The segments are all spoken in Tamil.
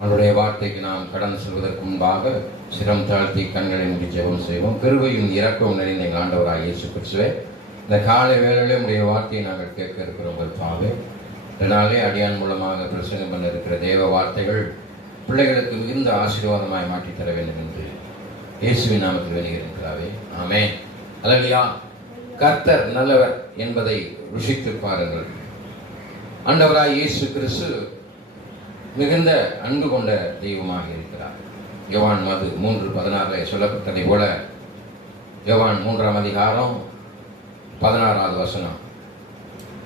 அவருடைய வார்த்தைக்கு நாம் கடந்து செல்வதற்கு முன்பாக சிரம் தாழ்த்தி கண்களை மூடி ஜெபம் செய்வோம். கிருபையும் இரக்கமும் நிறைந்த எங்கள் ஆண்டவராகிய இயேசு கிறிஸ்துவே, இந்த காலை வேளையிலே உடைய வார்த்தையை நாங்கள் கேட்க இருக்கிறோம். உங்களுக்காக இதனாலே அடியான் மூலமாக பிரசங்கம் பண்ண இருக்கிற தேவ வார்த்தைகள் பிள்ளைகளுக்கு மிகுந்த ஆசீர்வாதமாய் மாற்றி தர வேண்டும் என்று இயேசுவின் நாமத்தில் வெளியிருக்கிறாவே. ஆமென். அல்லேலூயா. கர்த்தர் நல்லவர் என்பதை ருசித்து பாருங்கள். ஆண்டவராய் இயேசு கிறிஸ்து மிகுந்த அன்பு கொண்ட தெய்வமாக இருக்கிறார். யோவான் 3:16 சொல்லப்பட்டதை போல யோவான் 3ஆம் அதிகாரம் 16வது வசனம்,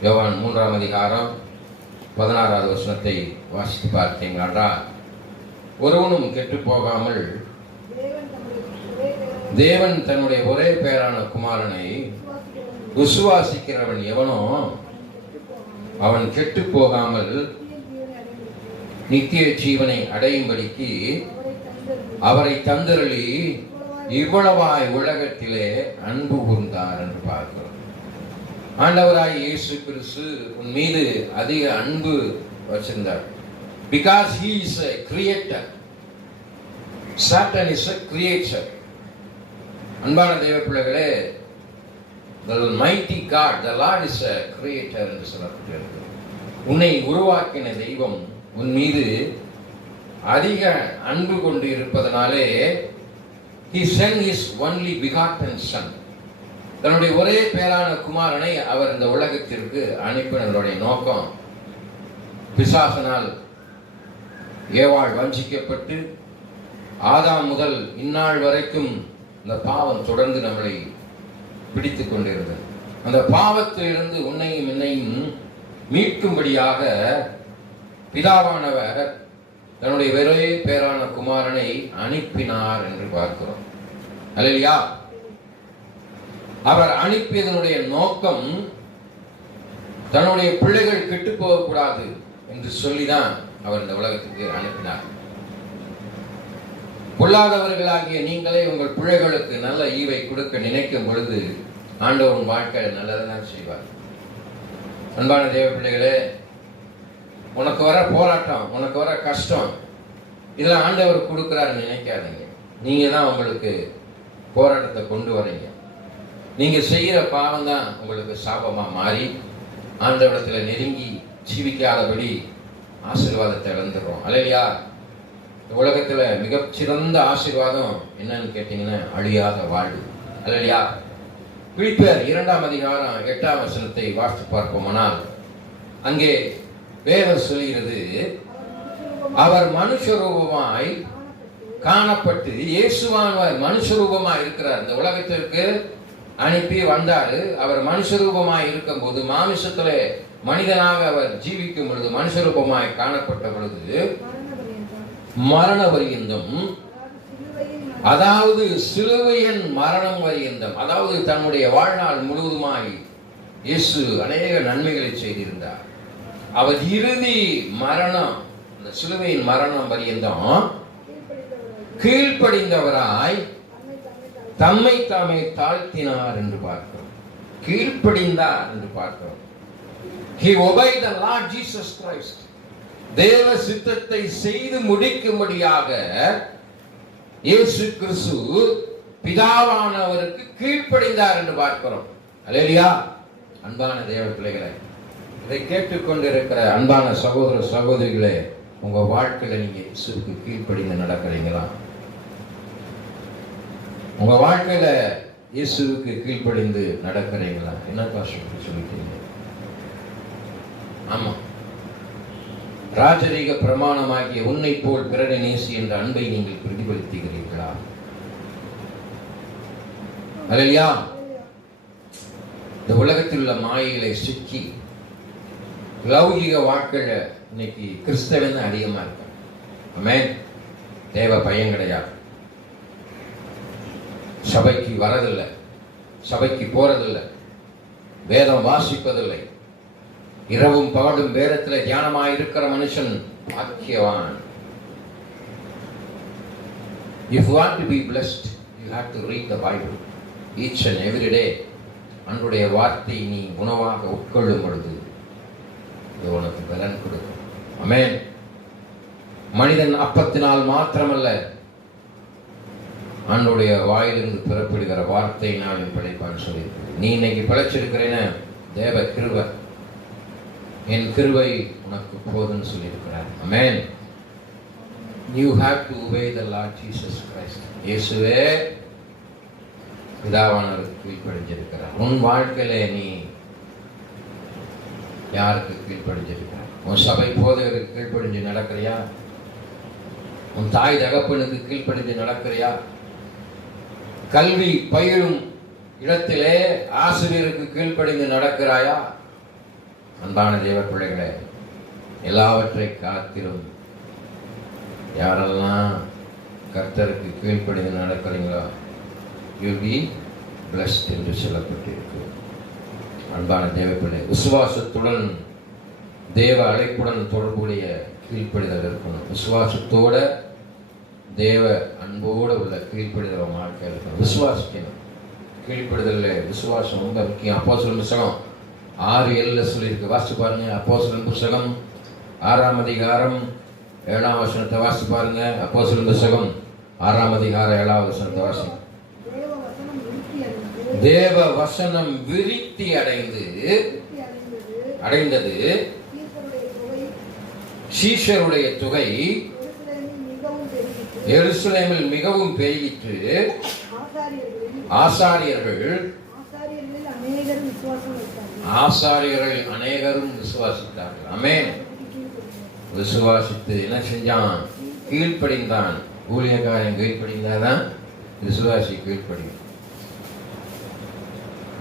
யோவான் 3ஆம் அதிகாரம் 16வது வசனத்தை வாசித்து பார்த்தீங்களால், ஒருவனும் கெட்டு போகாமல் தேவன் தன்னுடைய ஒரே பேரான குமாரனை விசுவாசிக்கிறவன் எவனோ அவன் கெட்டு போகாமல் நித்திய ஜீவனை அடையும்படிக்கு அவரை தந்தருளி இவ்வளவாய் உலகத்திலே அன்பு கூர்ந்தார் என்று பார்க்கிறோம். ஆண்டவராய் இயேசு கிறிஸ்து உன் மீது அதிக அன்பு வச்சிருந்தார். Because he is a creator. Satan is a creator. அன்பான தேவ பிள்ளைகளே, the mighty God, the Lord is a creator என்று சொல்லப்பட்டிருக்கிறது. உன்னை உருவாக்கின தெய்வம் உன் மீது அதிக அன்பு கொண்டு இருப்பதனாலே he sent his only begotten son, தன்னுடைய ஒரே பேரான குமாரனை அவர் இந்த உலகத்திற்கு அனுப்பினதனுடைய நோக்கம், பிசாசனால் ஏவாள் வஞ்சிக்கப்பட்டு ஆதாம் முதல் இந்நாள் வரைக்கும் இந்த பாவம் தொடர்ந்து நம்மளை பிடித்துக் கொண்டிருந்தது. அந்த பாவத்திலிருந்து உன்னையும் என்னையும் மீட்கும்படியாக பிதாவானவர் தன்னுடைய ஒரே பேரான குமாரனை அனுப்பினார் என்று பார்க்கிறோம். அல்லேலூயா. அவர் அனுப்பியதனுடைய நோக்கம் தன்னுடைய பிள்ளைகள் கெட்டு போகக்கூடாது என்று சொல்லிதான் அவர் இந்த உலகத்துக்கு அனுப்பினார். பொல்லாதவர்களாகிய நீங்களே உங்கள் பிள்ளைகளுக்கு நல்ல ஈவை கொடுக்க நினைக்கும் பொழுது ஆண்டவன் வாழ்க்கை நல்லதான் செய்வார். அன்பான தேவ பிள்ளைகளே, உனக்கு வர போராட்டம், உனக்கு வர கஷ்டம், இதெல்லாம் ஆண்டவர் கொடுக்கிறாருன்னு நினைக்காதீங்க. நீங்க தான் உங்களுக்கு போராட்டத்தை கொண்டு வரீங்க. நீங்க செய்கிற பாவம் தான் உங்களுக்கு சாபமா மாறி ஆண்டவரத்துல நெருங்கி ஜீவிக்காதபடி ஆசீர்வாதத்தை இழந்துடுறோம். அல்லேலூயா. உலகத்துல மிகச்சிறந்த ஆசீர்வாதம் என்னன்னு கேட்டீங்கன்னா அழியாத வாழ்வு. அல்லேலூயா. பிலிப்பியர் 2ஆம் அதிகாரம் 8ஆம் வசனத்தை வாசித்து பார்ப்போமானால், அங்கே வேதம் சொல்கிறது, அவர் மனுஷரூபமாய் காணப்பட்டு, இயேசுவானவர் மனுஷரூபமாய் இருக்கிறார். இந்த உலகத்திற்கு அனுப்பி வந்தாரு. அவர் மனுஷரூபமாய் இருக்கும் போது, மாமிசத்திலே மனிதனாக அவர் ஜீவிக்கும் பொழுது, மனுஷரூபமாய் காணப்பட்ட பொழுது மரண பரியந்தம், அதாவது சிலுவையின் மரணம் பரியந்தம், அதாவது தன்னுடைய வாழ்நாள் முழுவதுமாய் இயேசு அநேக நன்மைகளை செய்திருந்தார். அவர் இறுதி மரணம், அந்த சிலுவையின் மரணம் பரியந்தம் கீழ்ப்படிந்தவராய் தம்மை தாமே தாழ்த்தினார் என்று பார்க்கிறோம். கீழ்ப்படிந்தார் என்று பார்க்கிறோம். He obeyed the Lord Jesus Christ. தேவ சித்தத்தை செய்து முடிக்கும்படியாக இயேசு கிறிஸ்து பிதாவானவருக்கு கீழ்ப்படிந்தார் என்று பார்க்கிறோம். அல்லேலூயா. அன்பான தேவ பிள்ளைகளே, இதை கேட்டுக்கொண்டிருக்கிற அன்பான சகோதர சகோதரிகளே, உங்க வாழ்க்கையில நீங்க இயேசுவுக்கு கீழ்ப்படிந்து நடக்கிறீங்களா? உங்க வாழ்க்கையில இயேசுவுக்கு கீழ்ப்படிந்து நடக்கிறீங்களா? என்ன பாஸ்டர் சொல்லிட்டீங்க? ஆமா. ராஜரீக பிரமாணமாகிய உன்னை போல் பிறரை நேசி என்ற அன்பை நீங்கள் பிரதிபலித்தீர்களா? அல்லேலூயா. இந்த உலகத்தில் உள்ள மாயைகளை சிக்கி லௌகிக வாழ்க்கையில இன்னைக்கு கிறிஸ்தவன் தான் அதிகமா இருக்கு. ஆமென். தேவ பயம் கிடையாது. சபைக்கு வரதில்லை, சபைக்கு போறதில்லை, வேதம் வாசிப்பதில்லை, இரவும் பகலும் வேதத்தில் தியானமாய் இருக்கிற மனுஷன் பாக்கியவான். If you want to be blessed, you have to read the Bible each and every day. அன்றைய வார்த்தை நீ உணவாக உட்கொள்ளும் பொழுது இது உனக்கு பலன் கொடுக்கும். ஆமென். மனிதன் அப்பத்தினால் மாத்திரமல்ல, ஆண்டோடைய வாயிலிருந்து பிறப்பிடுகிற வார்த்தையினால் பிழைப்பான்னு சொல்லி, நீ இன்னைக்கு பிழைச்சிருக்கிறேன்னு தேவ கிருபை, என் கிருபை உனக்கு போதுன்னு சொல்லியிருக்கிறார். ஆமென். You have to obey the Lord Jesus Christ. இயேசுவே பிதாவானவருக்கு கீழ்ப்படிஞ்சிருக்கிறார். உன் வாழ்க்கையில நீ யாருக்கு கீழ்ப்படிஞ்சிருக்கிறார்? உன் சபை போதகருக்கு கீழ்ப்படிஞ்சு நடக்கிறியா? உன் தாய் தகப்பனுக்கு கீழ்ப்படிஞ்சு நடக்கிறியா? கல்வி பயிலும் இடத்திலே ஆசிரியருக்கு கீழ்ப்படிந்து நடக்கிறாயா? அன்பான தேவ பிள்ளைகளே, எல்லாவற்றை காத்திரும் யாரெல்லாம் கர்த்தருக்கு கீழ்ப்படிந்து நடக்கிறீங்களோ you'll be blessed என்று சொல்லப்பட்டிருக்கு. அன்பான தேவ பிள்ளை, விசுவாசத்துடன் தேவ அழைப்புடன் தொடர்புடைய கீழ்ப்படிதல் இருக்கணும். விசுவாசத்தோட தேவ அன்போடு உள்ள கீழ்ப்படிதல் வாழ்க்கை இருக்கணும். விசுவாசிக்கணும். கீழ்ப்படிதல் விசுவாசம் ரொம்ப முக்கியம். அப்போஸ்தலர் புத்தகம் 6:7 சொல்லியிருக்கு. வாசிச்சு பாருங்க. அப்போஸ்தலர் புத்தகம் 6ஆம் அதிகாரம் 7ஆம் வசனத்தை வாசிச்சு பாருங்க. அப்போஸ்தலர் புத்தகம் 6ஆம் அதிகாரம் 7ஆம் வசனத்தை வாசிங்க. தேவ வசனம் விருத்தி அடைந்தது, சீஷருடைய தொகை எருசலேமில் மிகவும் பெருகிற்று, ஆசாரியர்கள் அநேகரும் விசுவாசித்தார்கள். ஆமென். விசுவாசித்து என்ன செஞ்சான்? கீழ்ப்படிந்தான். ஊழியக்காரன் கீழ்ப்படிந்தாதான் விசுவாசி கீழ்ப்படியும்.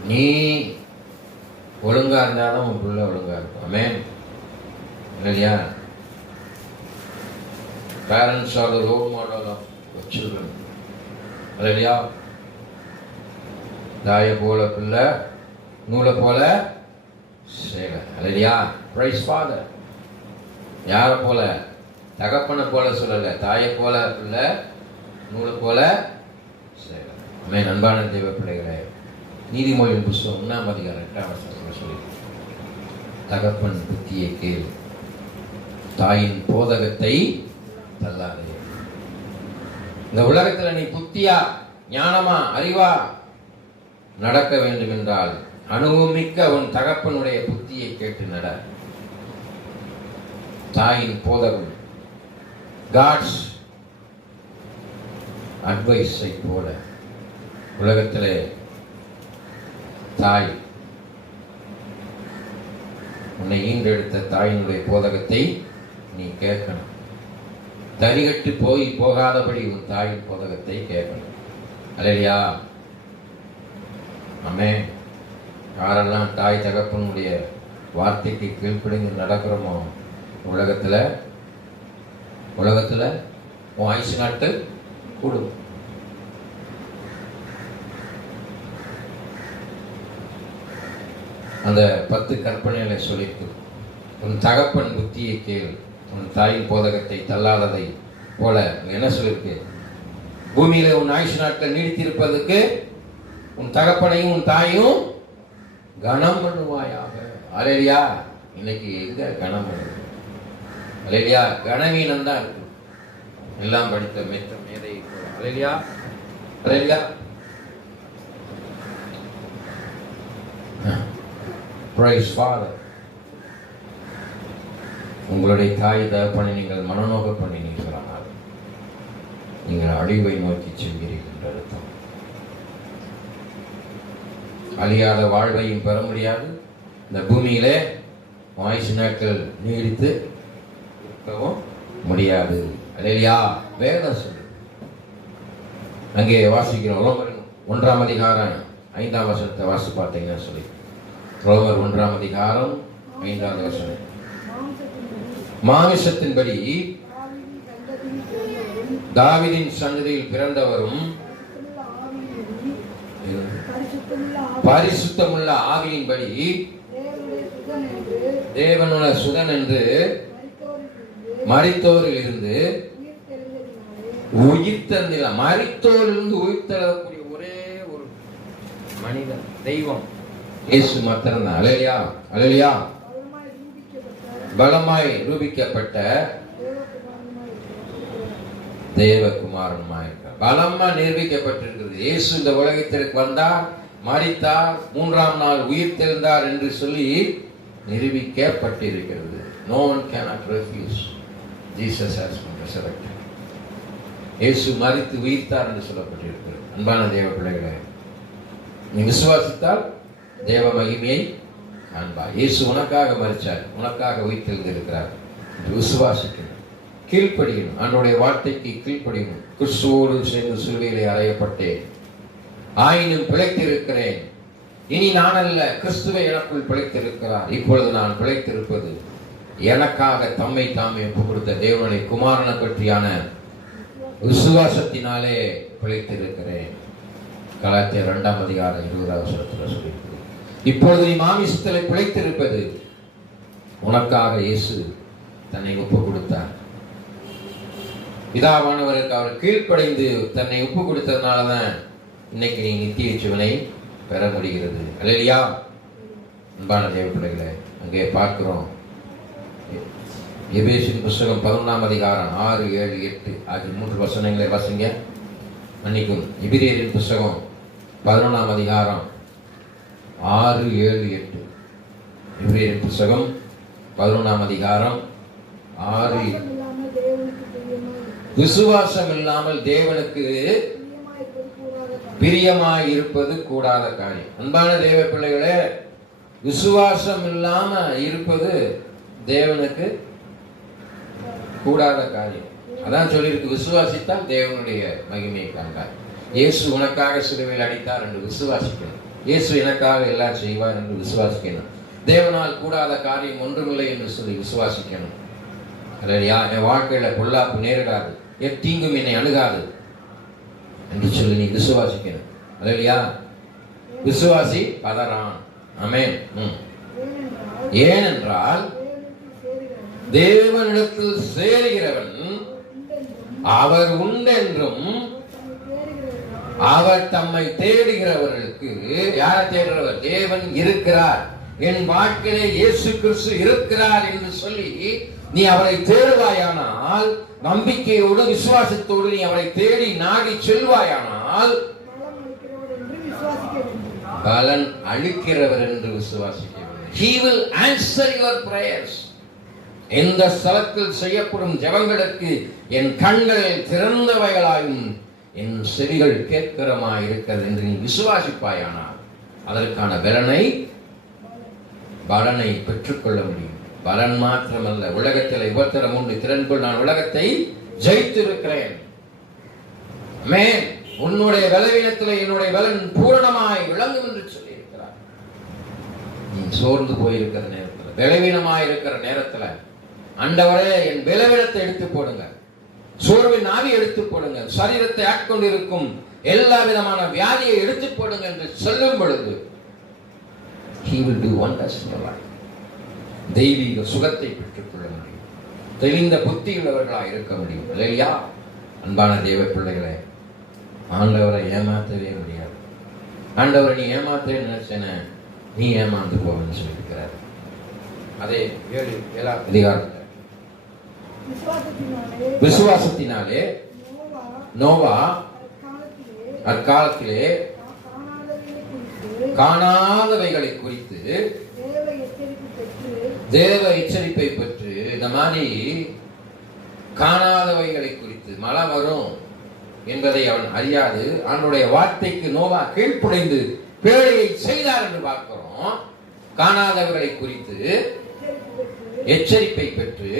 நீ ஒழுங்கா இருந்தாலும் உன் பிள்ளை ஒழுங்கா இருக்கும். ஆமென். இல்லையா? Parents are the role model of children. இல்லையா? தாயை போல பிள்ளை, நூலை போல சேலை. இல்லையா? Praise Father. யாரை போல? தகப்பனை போல சொல்லல, தாயை போல பிள்ளை, நூலை போல சேலை. ஆமென். அன்பான தேவ பிள்ளைகளே, நீதிமொழியின் புத்தகம் 1ஆம் அதிகாரம் 8ஆம் வசனத்தில் சொல்லி, தகப்பன் புத்தியை கேள், தாயின் போதகத்தை தள்ளாதே. இந்த உலகத்துல நீ புத்தியா, ஞானமா, அறிவா நடக்க வேண்டும் என்றால் அனுபவமிக்க உன் தகப்பனுடைய புத்தியை கேட்டு நட. தாயின் போதகம், காட்ஸ் அட்வைஸை போல உலகத்திலே தாய், உன்னை ஈன்றெடுத்த தாயினுடைய போதகத்தை நீ கேட்கணும். தரிகட்டு போகாதபடி உன் தாயின் போதகத்தை கேட்கணும். அல்லேலூயா. ஆமென். யாரெல்லாம் தாய் தகப்பனுடைய வார்த்தைக்கு கீழ்ப்படிந்து நடக்கிறோமோ உலகத்துல உன் ஆயுசு நாட்டு கூடும். அந்த 10 கற்பனைகளை சொல்லிட்டு, உன் தகப்பன் புத்தியை கேள், உன் தாயின் போதகத்தை தள்ளாததை போல என்ன சொல்லிருக்கு? பூமியில உன் ஆயுஷ் நாட்கள் நீடித்திருப்பதற்கு உன் தகப்பனையும் உன் தாயும் கனம் பண்ணுவாயாக. அல்லேலூயா. இன்னைக்கு எங்க கனம் பண்ணுது? அல்லேலூயா. கனவீனம் தான் இருக்கு. எல்லாம் படித்த மெத்த மேதை. அல்லேலூயா. அல்லேலூயா. Praise Father. உங்களுடைய தாய் தகப்பனை நீங்கள் மனநோக பண்ணினீர்களானால் நீங்கள் அழிவை நோக்கி செல்கிறீர்கள் என்று அர்த்தம். அழியாத வாழ்வையும் பெற முடியாது. இந்த பூமியிலே ஆயுசு நாட்கள் நீடித்து இருக்கவும் முடியாது. அல்லேலூயா. வேதம் சொல்லு. அங்கே வாசிக்கிறோம். ரோமர் 1ஆம் அதிகாரம் 5ஆம் வசனத்தை வாசி பார்த்தீங்கன்னா சொல்லி, ரோமர் 1ஆம் அதிகாரம் 5ஆம் வசனம், மாமிசத்தின்படி தாவீதின் சந்ததியில் பிறந்தவரும் பரிசுத்தமுள்ள ஆவியின்படி தேவனுடைய சுதன் என்று மரித்தோரில் இருந்து உயிர் தந்தில, மரித்தோரிலிருந்து உயிர் தரக்கூடிய ஒரே ஒரு மனிதன், தெய்வம் இயேசு மாத்திரம்தான். அல்லேலூயா. அல்லேலூயா. பலமாய் ரூபிக்கப்பட்ட தேவகுமாரனுமாயிருக்கிறார். பலமா நிரூபிக்கப்பட்டிருக்கிறது. இயேசு இந்த உலகத்திற்கு வந்தார், மரித்தார், 3ஆம் நாள் உயிர் தெழுந்தார் என்று சொல்லி நிரூபிக்கப்பட்டிருக்கிறது. No one cannot refuse. Jesus has been resurrected. இயேசு மரித்து உயிர்த்தார் என்று சொல்லப்பட்டிருக்கிறது. அன்பான தேவ பிள்ளைகளே, நீ விசுவாசித்தால் தேவ மகிமையை காண்பாய். இயேசு உனக்காக மரித்தார், உனக்காக உயிர்த்தெழுந்திருக்கிறார் என்று விசுவாசிக்கணும், கீழ்ப்படியணும், அவனுடைய வார்த்தைக்கு கீழ்ப்படியணும். கிறிஸ்துவோடு சேர்ந்து சிலுவையிலே அறையப்பட்டேன், ஆயினும் பிழைத்திருக்கிறேன். இனி நான் அல்ல, கிறிஸ்துவை எனக்குள் பிழைத்திருக்கிறார். இப்பொழுது நான் பிழைத்திருப்பது எனக்காக தம்மை தாமே ஒப்புக் கொடுத்த தேவனுடைய குமாரனை பற்றியான விசுவாசத்தினாலே பிழைத்திருக்கிறேன். கலாத்தியர் 2ஆம் அதிகாரம் 20ஆம் வசனத்தில் சொல்லியிருக்கிறது. இப்பொழுது நீ மாமிசத்தில் பிழைத்திருப்பது உனக்காக இயேசு தன்னை ஒப்புக் கொடுத்தார். பிதாவானவருக்கு அவர் கீழ்ப்படைந்து தன்னை ஒப்புக் கொடுத்ததுனாலதான் இன்னைக்கு நீ நித்திய ஜீவனை பெற முடிகிறது. அல்லேலூயா. அன்பான தேவ பிள்ளைகளே, அங்கே பார்க்கிறோம், எபேசியர் புத்தகம் 11ஆம் அதிகாரம் 6, 7, 8 ஆகிய 3 வசனங்களை வாசிங்க. மன்னிக்கும், எபிரேயரின் புத்தகம் 11ஆம் அதிகாரம் 6, 7, 8. எபிரேயரின் புத்தகம் 11ஆம் அதிகாரம் 6. விசுவாசம் இல்லாமல் தேவனுக்கு பிரியமாய் இருப்பது கூடாத காரியம். அன்பான தேவ பிள்ளைகளே, விசுவாசம் இல்லாம இருப்பது தேவனுக்கு கூடாத காரியம். அதான் சொல்லியிருக்கு, விசுவாசித்தால் தேவனுடைய மகிமையை காண்பார். இயேசு உனக்காக சிலுவையில் அடித்தார் என்று விசுவாசிக்கணும். இயேசு எனக்காக எல்லாம் செய்வார் என்று விசுவாசிக்கணும். தேவனால் கூடாத காரியம் ஒன்றுமில்லை என்று சொல்லி விசுவாசிக்கணும். அல்லையா, என் வாழ்க்கையில பொல்லாப்பு நேரிடாது, எத்தீங்கும் என்னை அணுகாது என்று சொல்லி நீ விசுவாசிக்கணும். அல்லையா, விசுவாசி பதறான். ஆமென். ஏனென்றால் தேவனிடத்தில் சேருகிறவன் அவர் உண்டென்றும் அவர் தம்மை தேடுகிறவர்களுக்கு, யாரை தேடுகிறவர்? தேவன் இருக்கிறார், என் வாழ்க்கையிலே இயேசு கிறிஸ்து இருக்கிறார் என்று சொல்லி நீ அவரை தேடுவாயானால், நம்பிக்கையோடு விசுவாசத்தோடு நீ அவரை தேடி நாடி செல்வாயானால், பலன் அளிக்கிறவர் என்று விசுவாசிக்க வேண்டும். He will answer your prayers. எந்த ஸ்தலத்தில் செய்யப்படும் ஜெபங்களுக்கு என் கண்கள் திறந்தவைகளாயும் என் செவிகள் கேட்கிறமாய் இருக்கிறது என்று நீ விசுவாசிப்பாயானால் அதற்கான பலனை பெற்றுக்கொள்ள முடியும். பலன் மாத்திரமல்ல, உலகத்தில் உபத்திரம் உண்டு, திறன்கொள், நான் உலகத்தை ஜெயித்திருக்கிறேன். ஆமென். உன்னுடைய பலவீனத்தில் என்னுடைய பலன் பூரணமாய் விளங்கும் என்று சொல்லி இருக்கிறார். நீ சோர்ந்து போயிருக்கிற நேரத்தில், பலவீனமாய் இருக்கிற நேரத்தில், ஆண்டவரே என் பலவீனத்தை எடுத்து போடுங்க, சோர்வின் ஆவி எடுத்து போடுங்க, சரீரத்தை ஆட்கொண்டிருக்கும் எல்லா விதமான வியாதியை எடுத்து போடுங்க என்று சொல்லும் பொழுது He will do wonders in your life. தெய்வீக சுகத்தை பெற்றுக்கொள்ள முடியும், தெளிந்த புத்தி உள்ளவர்களாக இருக்க முடியும். இல்லையா? அன்பான தேவ பிள்ளைகளே, ஆண்டவரை ஏமாற்றவே முடியாது. ஆண்டவரை நீ ஏமாத்த நினைச்சேன, நீ ஏமாந்து போவன்னு சொல்லியிருக்கிறார். அதே 7ஆம் அதிகாரத்தில் விசுவாசத்தினாலே நோவா அக்காலத்திலே காணாதவைகளை குறித்து தேவ எச்சரிப்பை பெற்று, இந்த மாதிரி காணாதவைகளை குறித்து மழை வரும் என்பதை அவன் அறியாது அவனுடைய வார்த்தைக்கு நோவா கீழ்ப்படிந்து பேழையை செய்தார் என்று பார்க்கிறோம். காணாதவர்களை குறித்து எச்சரிப்பை பெற்று,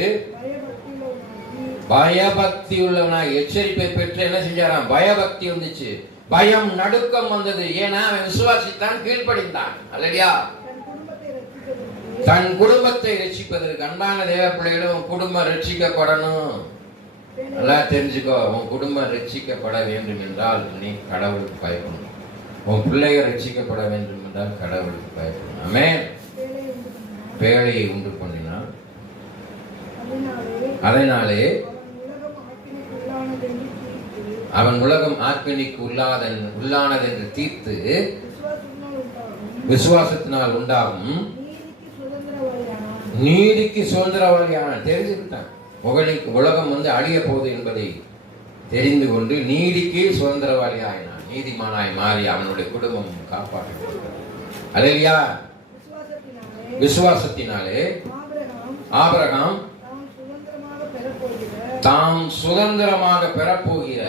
பயபக்தி உள்ளவனாய் எச்சரிப்பை பெற்று என்ன செஞ்சாராம்? பயபக்தி வந்துச்சு, பயம் நடுக்கம் வந்தது. ஏன்னா அவன் விசுவாசித்தான், கீழ்ப்படிந்தான். அல்லையா? தன் குடும்பத்தை ரட்சிப்பதற்கு. அன்பான தேவ பிள்ளைகளும் குடும்பம் ரட்சிக்கப்படணும். நல்லா தெரிஞ்சுக்கோ, உன் குடும்பம் ரட்சிக்கப்பட வேண்டும் என்றால் நீ கடவுளுக்கு பயப்படணும். உன் பிள்ளைகள் ரட்சிக்கப்பட வேண்டும் என்றால் கடவுளுக்கு பயப்படணும். ஆமென். பேழையை உண்டு பண்ணினான், அதனாலே அவன் உலகம் ஆக்கினிக்கு உள்ளானது என்று தீர்த்து விசுவாசத்தினால் உண்டாகும் நீதிக்கு சுதந்திரவாளியான தெரிஞ்சுக்கிட்டான். உலகம் அழிய போகுது என்பதை தெரிந்து கொண்டு நீதிக்கு சுதந்திரவாளி ஆயினான். நீதிமானாய் மாறி அவனுடைய குடும்பம் காப்பாற்றப்பட்டது. அல்லேலூயா. விசுவாசத்தினாலே ஆபிரகாம் தாம் சுதந்திரமாக பெறப்போகிற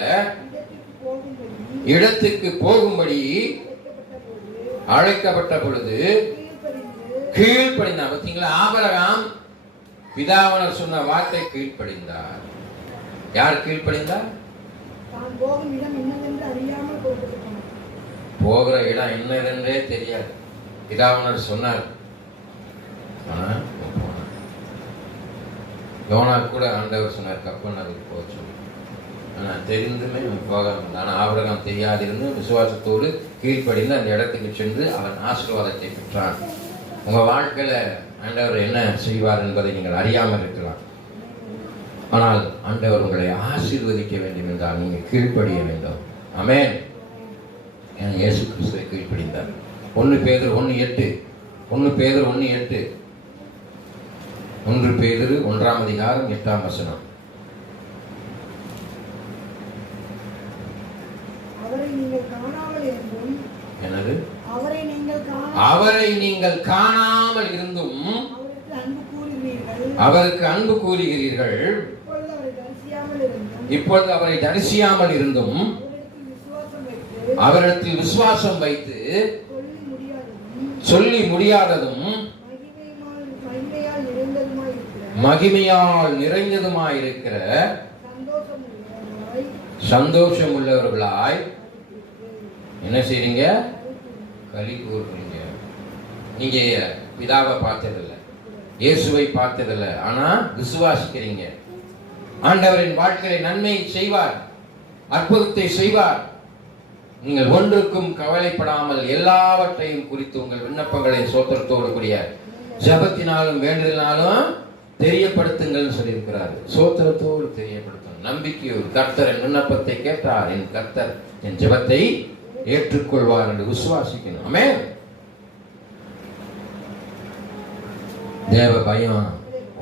இடத்துக்கு போகும்படி அழைக்கப்பட்ட பொழுது கீழ்ப்படிந்தார். பார்த்தீங்களா, ஆபிரகாம் பிதாவினர் சொன்ன வார்த்தை கீழ்ப்படிந்தார். யார் கீழ்ப்படிந்தார்? போகிற இடம் என்னதென்றே தெரியாது. பிதாவினர் சொன்னார். ஆனா யோனா கூட ஆண்டவர் சொன்னார் கப்பலுக்கு போச்சு. ஆனா தெரிந்துமே போக. ஆனா ஆபிரகாம் தெரியாதிருந்து விசுவாசத்தோடு கீழ்ப்படிந்து அந்த இடத்துக்கு சென்று அவன் ஆசீர்வாதத்தை பெற்றான். உங்க வாழ்க்கையில ஆண்டவர் என்ன செய்வார் என்பதை நீங்கள் அறியாமல் இருக்கலாம். ஆனால் ஆண்டவர் உங்களை ஆசீர்வதிக்க வேண்டும் என்றால் நீங்கள் கீழ்ப்படிய வேண்டும். ஆமென். இயேசு கிறிஸ்துவை கீழ்ப்படிந்தார். 1 பேதுரு 1:8 1 பேதுரு 1:8 1 பேதுரு 1ஆம் அதிகாரம் 8ஆம் வசனம். என்னது? அவரை நீங்கள் காணாமல் இருந்தும் அவருக்கு அன்பு கூறுகிறீர்கள். இப்பொழுது அவரை தரிசியாமல் இருந்தும் அவரிடத்தில் விசுவாசம் வைத்து சொல்லி முடியாததும் மகிமையால் நிறைந்ததுமாயிருக்கிற சந்தோஷம் உள்ளவர்களாய் என்ன செய்றீங்க? களி கூறுறீங்க. நீங்க பிதாவை பார்த்ததில்லை, இயேசுவை பார்த்ததில்லை, ஆனா விசுவாசிக்கிறீங்க. ஆண்டவரின் வாழ்க்கையை நன்மை செய்வார், அற்புதத்தை செய்வார். நீங்கள் ஒன்றுக்கும் கவலைப்படாமல் எல்லாவற்றையும் குறித்து உங்கள் விண்ணப்பங்களை சோத்திரத்தோடு கூடிய ஜபத்தினாலும் வேண்டுதலினாலும் தெரியப்படுத்துங்கள் சொல்லியிருக்கிறார். சோத்திரத்தோடு தெரியப்படுத்தும் நம்பிக்கையோடு. கர்த்தர் என் விண்ணப்பத்தை கேட்டார், என் கர்த்தர் என் ஜபத்தை ஏற்றுக்கொள்வார் என்று விசுவாசிக்கணும். ஆமென். தேவ பயம்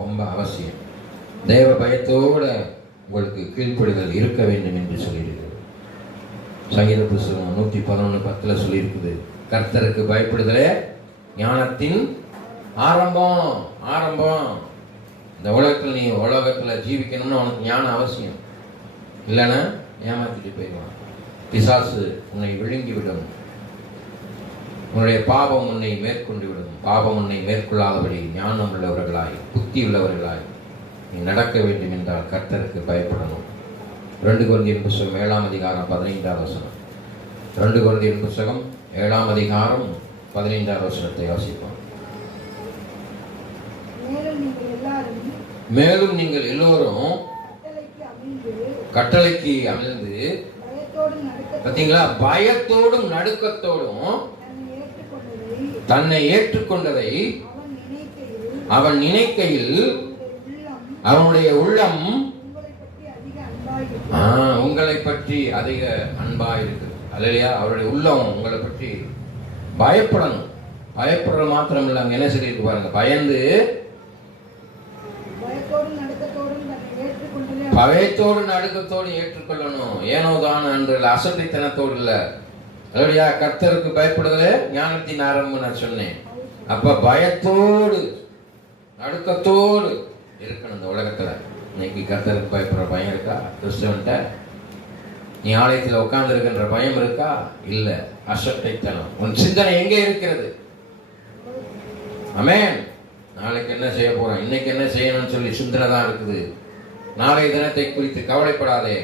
ரொம்ப அவசியம். தேவ பயத்தோட உங்களுக்கு கீழ்ப்படிதல் இருக்க வேண்டும் என்று சொல்லியிருக்கிறது. சங்கீத புத்தகம் 111:10 சொல்லியிருக்குது, கர்த்தருக்கு பயப்படுதலே ஞானத்தின் ஆரம்பம். ஆரம்பம். இந்த உலகத்துல ஜீவிக்கணும்னு உனக்கு ஞானம் அவசியம். இல்லைன்னா ஏமாத்திட்டு போயிடுவான். பிசாசு உன்னை விழுங்கிவிடும். உன்னுடைய பாவம் உன்னை மேற்கொண்டு விடும். பாவம் உன்னை மேற்கொள்ளாதபடி ஞானம் உள்ளவர்களாய் புத்தி உள்ளவர்களாய் நீ நடக்க வேண்டும் என்றால் கர்த்தருக்கு பயப்படணும். 2 கொரிந்தியர் புத்தகம் 7ஆம் அதிகாரம் 15ஆம் வசனம். 2 கொரிந்தியர் புத்தகம் 7ஆம் அதிகாரம் 15ஆம் வசனத்தை வாசிப்போம். மேலும் நீங்கள் எல்லோரும் கட்டளைக்கு அமிழ்ந்து பார்த்தீங்களா, பயத்தோடும் நடுக்கத்தோடும் தன்னை ஏற்றுக்கொண்டதை அவன் நினைக்கையில் அவனுடைய உள்ளம் உங்களை பற்றி அதிக அன்பாயிருக்கு. அல்லையா? அவருடைய உள்ளம் உங்களை பற்றி பயப்படணும். பயப்படுற மாத்திரம் இல்ல, அங்க என்ன சொல்லியிருக்கு பாருங்க, பயந்து பயத்தோடு நடுக்கத்தோடு ஏற்றுக்கொள்ளணும். ஏனோதான் அன்று அசட்டைத்தனத்தோடு இல்ல. அல்லையா? கர்த்தருக்கு பயப்படுதலே ஞானத்தின் ஆரம்பம் நான் சொன்னேன். அப்ப பயத்தோடு நடுக்கத்தோடு இருக்கணும். இந்த உலகத்துல இன்னைக்கு கர்த்தருக்கு பயப்படுற பயம் இருக்கா? கிறிஸ்தவன்ட்ட நீ ஆலயத்தில் உட்கார்ந்து இருக்கின்ற பயம் இருக்கா? இல்ல. அசட்டைத்தனம். உன் சிந்தனை எங்கே இருக்கிறது? ஆமென். நாளைக்கு என்ன செய்ய போறோம், இன்னைக்கு என்ன செய்யணும்னு சொல்லி சிந்தனை தான் இருக்குது. நாளைய தினத்தை குறித்து கவலைப்படாதே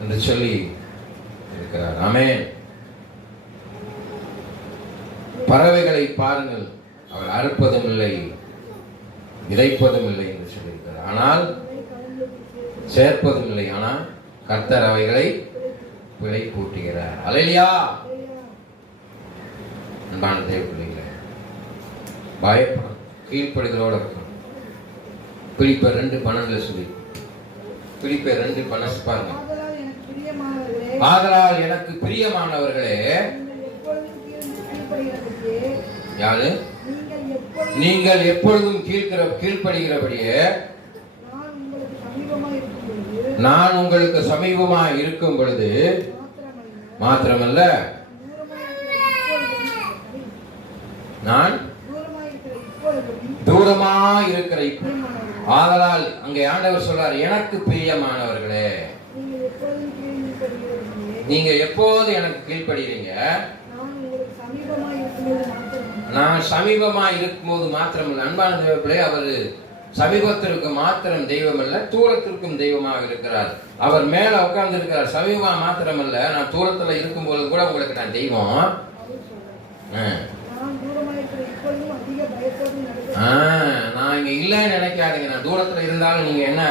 என்று சொல்லி இருக்கிறார். ஆமென். பறவைகளை பாருங்கள், அவர் அறுப்பதும் இல்லை விதைப்பதும் இல்லை என்று சொல்லியிருக்கிறார். ஆனால் சேர்ப்பதும் இல்லை, ஆனால் கர்த்தர் அவைகளை விலை பூட்டுகிறார். அல்லேலூயா. அன்பான தேவ பிள்ளைகளே, பயப்படும் கீழ்ப்படிதலோடு இருக்கணும். பிலிப்பியர் 2:12 சொல்லி, பிலிப்பியர் 2:12 பாருங்க. ஆதலால் எனக்கு பிரியமானவர்களே, யாரு? நீங்கள் எப்பொழுதும் கீழ்ப்படுகிறபடியே நான் உங்களுக்கு சமீபமாய் இருக்கும் பொழுது மாத்திரமல்ல, நான் தூரமாய் இருக்கிற ஆதலால் அங்கே ஆண்டவர் சொல்றார், எனக்கு பிரியமானவர்களே, நீங்க எப்போது எனக்கு கீழ்ப்படுகிறீங்க? நான் சமீபமாய் இருக்கும்போது மாத்திரமல்ல. அன்பான தேவர்களே, அவர் சமீபத்திற்கு மாத்திரம் தெய்வம் அல்ல, தூரத்திற்கும் தெய்வமாக இருக்கிறார். அவர் மேல உட்கார்ந்து இருக்கிறார். சமீபமா மாத்திரம் அல்ல, நான் தூரத்துல இருக்கும்போது கூட உங்களுக்கு நான் தெய்வம். நான் இங்க இல்லைன்னு நினைக்காதீங்க. நான் தூரத்துல இருந்தாலும் நீங்க என்ன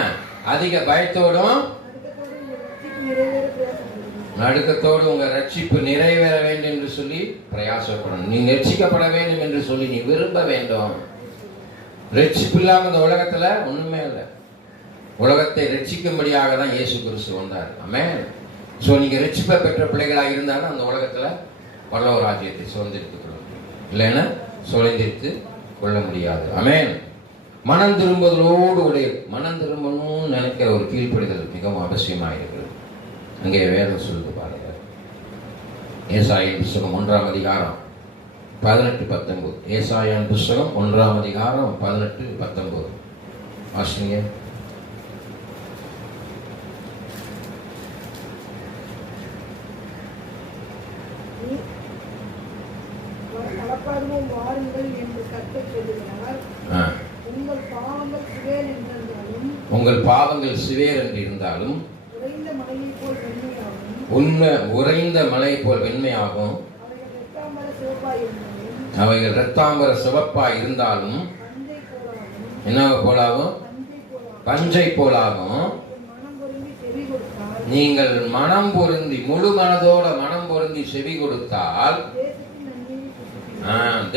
அதிக பயத்தோடும் நடுக்கத்தோடு உங்க ரட்சிப்பு நிறைவேற வேண்டும் என்று சொல்லி பிரயாசப்படணும். நீங்க ரட்சிக்கப்பட வேண்டும் என்று சொல்லி நீ விரும்ப வேண்டும். ரட்சிப்பு இல்லாம இந்த உலகத்துல ஒண்ணுமே இல்லை. உலகத்தை ரட்சிக்கும்படியாக தான் இயேசு கிறிஸ்து வந்தார். ஆமென். சோ நீங்க ரட்சிப்பை பெற்ற பிள்ளைகளாக இருந்தாலும் அந்த உலகத்துல பரலோக ராஜ்யத்தை சுதந்திரித்துக் கொள்ள முடியும், இல்லைன்னா சுதந்திரித்து கொள்ள முடியாது. ஆமென். மனம் திரும்புதலோடு உடைய மனம் திரும்பணும்னு நினைக்கிற ஒரு கீழ்ப்படிதல் மிகவும் அவசியமாக இருக்கிறது. அங்கே வேதம் சொல்லுது பாருங்க. ஏசாயின் புஸ்தகம் 1ஆம் அதிகாரம் 18-19. ஏசாயான் புஸ்தகம் 1ஆம் அதிகாரம் 18-19 வாசிங்க. உங்கள் பாவங்கள் சிவேர் என்று இருந்தாலும் உண்மை உறைந்த மலை போல் வெண்மையாகும். அவைகள் இரத்தாம்பர சிவப்பாய் இருந்தாலும் என்ன போலாகும்? பஞ்சை போலாகும். நீங்கள் மனம் பொருந்தி முழு மனதோட மனம் பொருந்தி செவி கொடுத்தால்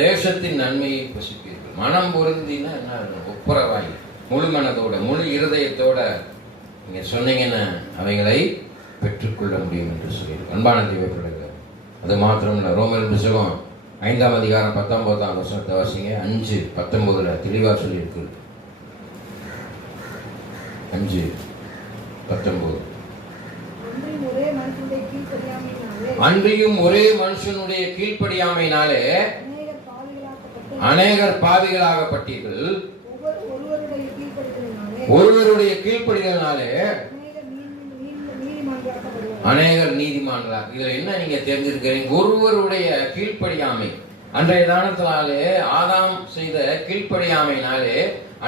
தேசத்தின் நன்மையை புசிப்பீர்கள். மனம் பொருந்தினா என்ன? ஒப்புரவாய் முழு மனதோட முழு இருதயத்தோட நீங்க சொன்னீங்கன்னா அவைகளை பெற்றுக்கொள்ள முடியும் என்று சொல்லி அன்பான தேவைப்படுகிறது. அது மாத்திரமில்லை, ரோமர் புத்தகம் 5ஆம் அதிகாரம் 19ஆம் வசனத்தை வாசிங்க. 5:19 தெளிவா சொல்லியிருக்கு. 5:19 அன்றியும் ஒரே மனுஷனுடைய கீழ்ப்படியாமையினாலே அநேகர் பாவிகளாகப்பட்டீர்கள். ஒருவருடைய கீழ்ப்படிதலினாலே அநேகர் நீதிமான்களாக. இதுல என்ன நீங்க தெரிஞ்சிருக்கிறீங்க? ஒருவருடைய கீழ்ப்படியாமை. அன்றைய தானத்தினாலே ஆதாம் செய்த கீழ்ப்படியாமையினாலே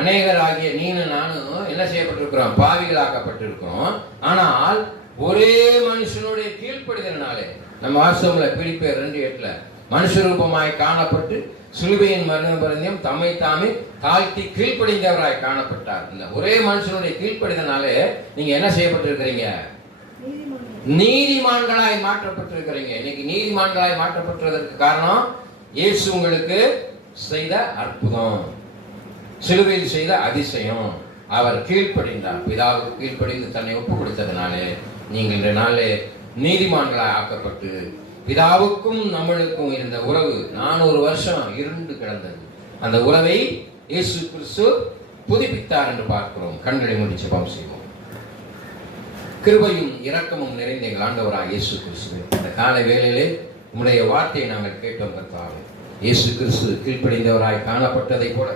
அநேகர் ஆகிய நீனும் நானும் என்ன செய்யப்பட்டிருக்கிறோம்? பாவிகளாக்கப்பட்டிருக்கிறோம். ஆனால் ஒரே மனுஷனுடைய கீழ்ப்படிதலினாலே நம்ம வாசகம்ல பிலிப்பியர் 2:8 மனுஷ ரூபமாய் காணப்பட்டு சிலுவையின் மரணம் தம்மை தாமே தாழ்த்தி கீழ்ப்படிந்தவராய் காணப்பட்டார். இந்த ஒரே மனுஷனுடைய கீழ்ப்படிதனாலே நீங்க என்ன செய்யப்பட்டிருக்கிறீங்க? நீதிமான்களாய் மாற்றப்பட்டிருக்கிறீங்க. இன்னைக்கு நீதிமான்களாய் மாற்றப்பட்டதற்கு காரணம் இயேசு உங்களுக்கு செய்த அற்புதம், சிலுவையில் செய்த அதிசயம். அவர் கீழ்ப்படிந்தார். பிதாவுக்கு கீழ்ப்படிந்து தன்னை ஒப்பு கொடுத்ததுனாலே நீங்கள் இந்த நாளே நீதிமான்களாய் ஆக்கப்பட்டு பிதாவுக்கும் நம்மளுக்கும் இருந்த உறவு 400 வருஷம் இருண்டு கிடந்தது. அந்த உறவை இயேசு கிறிஸ்து புதுப்பித்தார் என்று பார்க்கிறோம். கண்களை மூடி ஜெபம் செய்வோம். கிருபையும் இரக்கமும் நிறைந்த எங்கள் ஆண்டவராக இயேசு கிறிஸ்து, இந்த காலை வேளையிலே உம்முடைய வார்த்தையை நாங்கள் கேட்டோம் கர்த்தாவே. இயேசு கிறிஸ்து கீழ்ப்படிந்தவராய் காணப்பட்டதை போல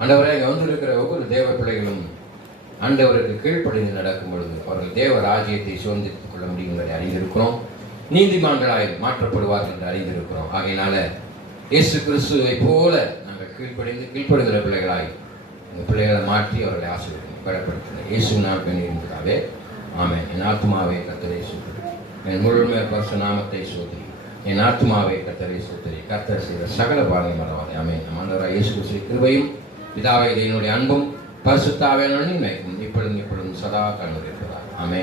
ஆண்டவரே இங்கே வந்திருக்கிற ஒவ்வொரு தேவ பிள்ளைகளும் ஆண்டவருக்கு கீழ்ப்படிந்து நடக்கும் பொழுது அவர்கள் தேவ ராஜ்யத்தை சுதந்திரித்துக் கொள்ள முடியும் என்று அறிந்திருக்கிறோம். நீதிமான்களாய் மாற்றப்படுவார்கள் என்று அறிந்திருக்கிறோம். ஆகையினால இயேசு கிறிஸ்துவை போல நாங்கள் கீழ்ப்படுகிற பிள்ளைகளாய் இந்த பிள்ளைகளை மாற்றி அவர்களை ஆசீர்வதிக்க பலப்படுத்தினர். இயேசு நாள் பெண்ணிருந்தாவே ஆமென். என் ஆத்மாவே கர்த்தரை ஸ்தோத்திரி, என் முழுமையான பரிசுத்த நாமத்தை ஸ்தோத்திரி. என் ஆத்மாவே கர்த்தரை ஸ்தோத்திரி. கர்த்தர் செய்த சகல பாதையும் மறவாதே. ஆமென். நம் ஆண்டவராகிய இயேசு கிறிஸ்துவின் கிருபையும் பிதாவே தேவனுடைய அன்பும் பரிசுத்த ஆவியானவரின் நன்மையும் இப்பொழுதும் சதா காலம் இருப்பதாக. ஆமென்.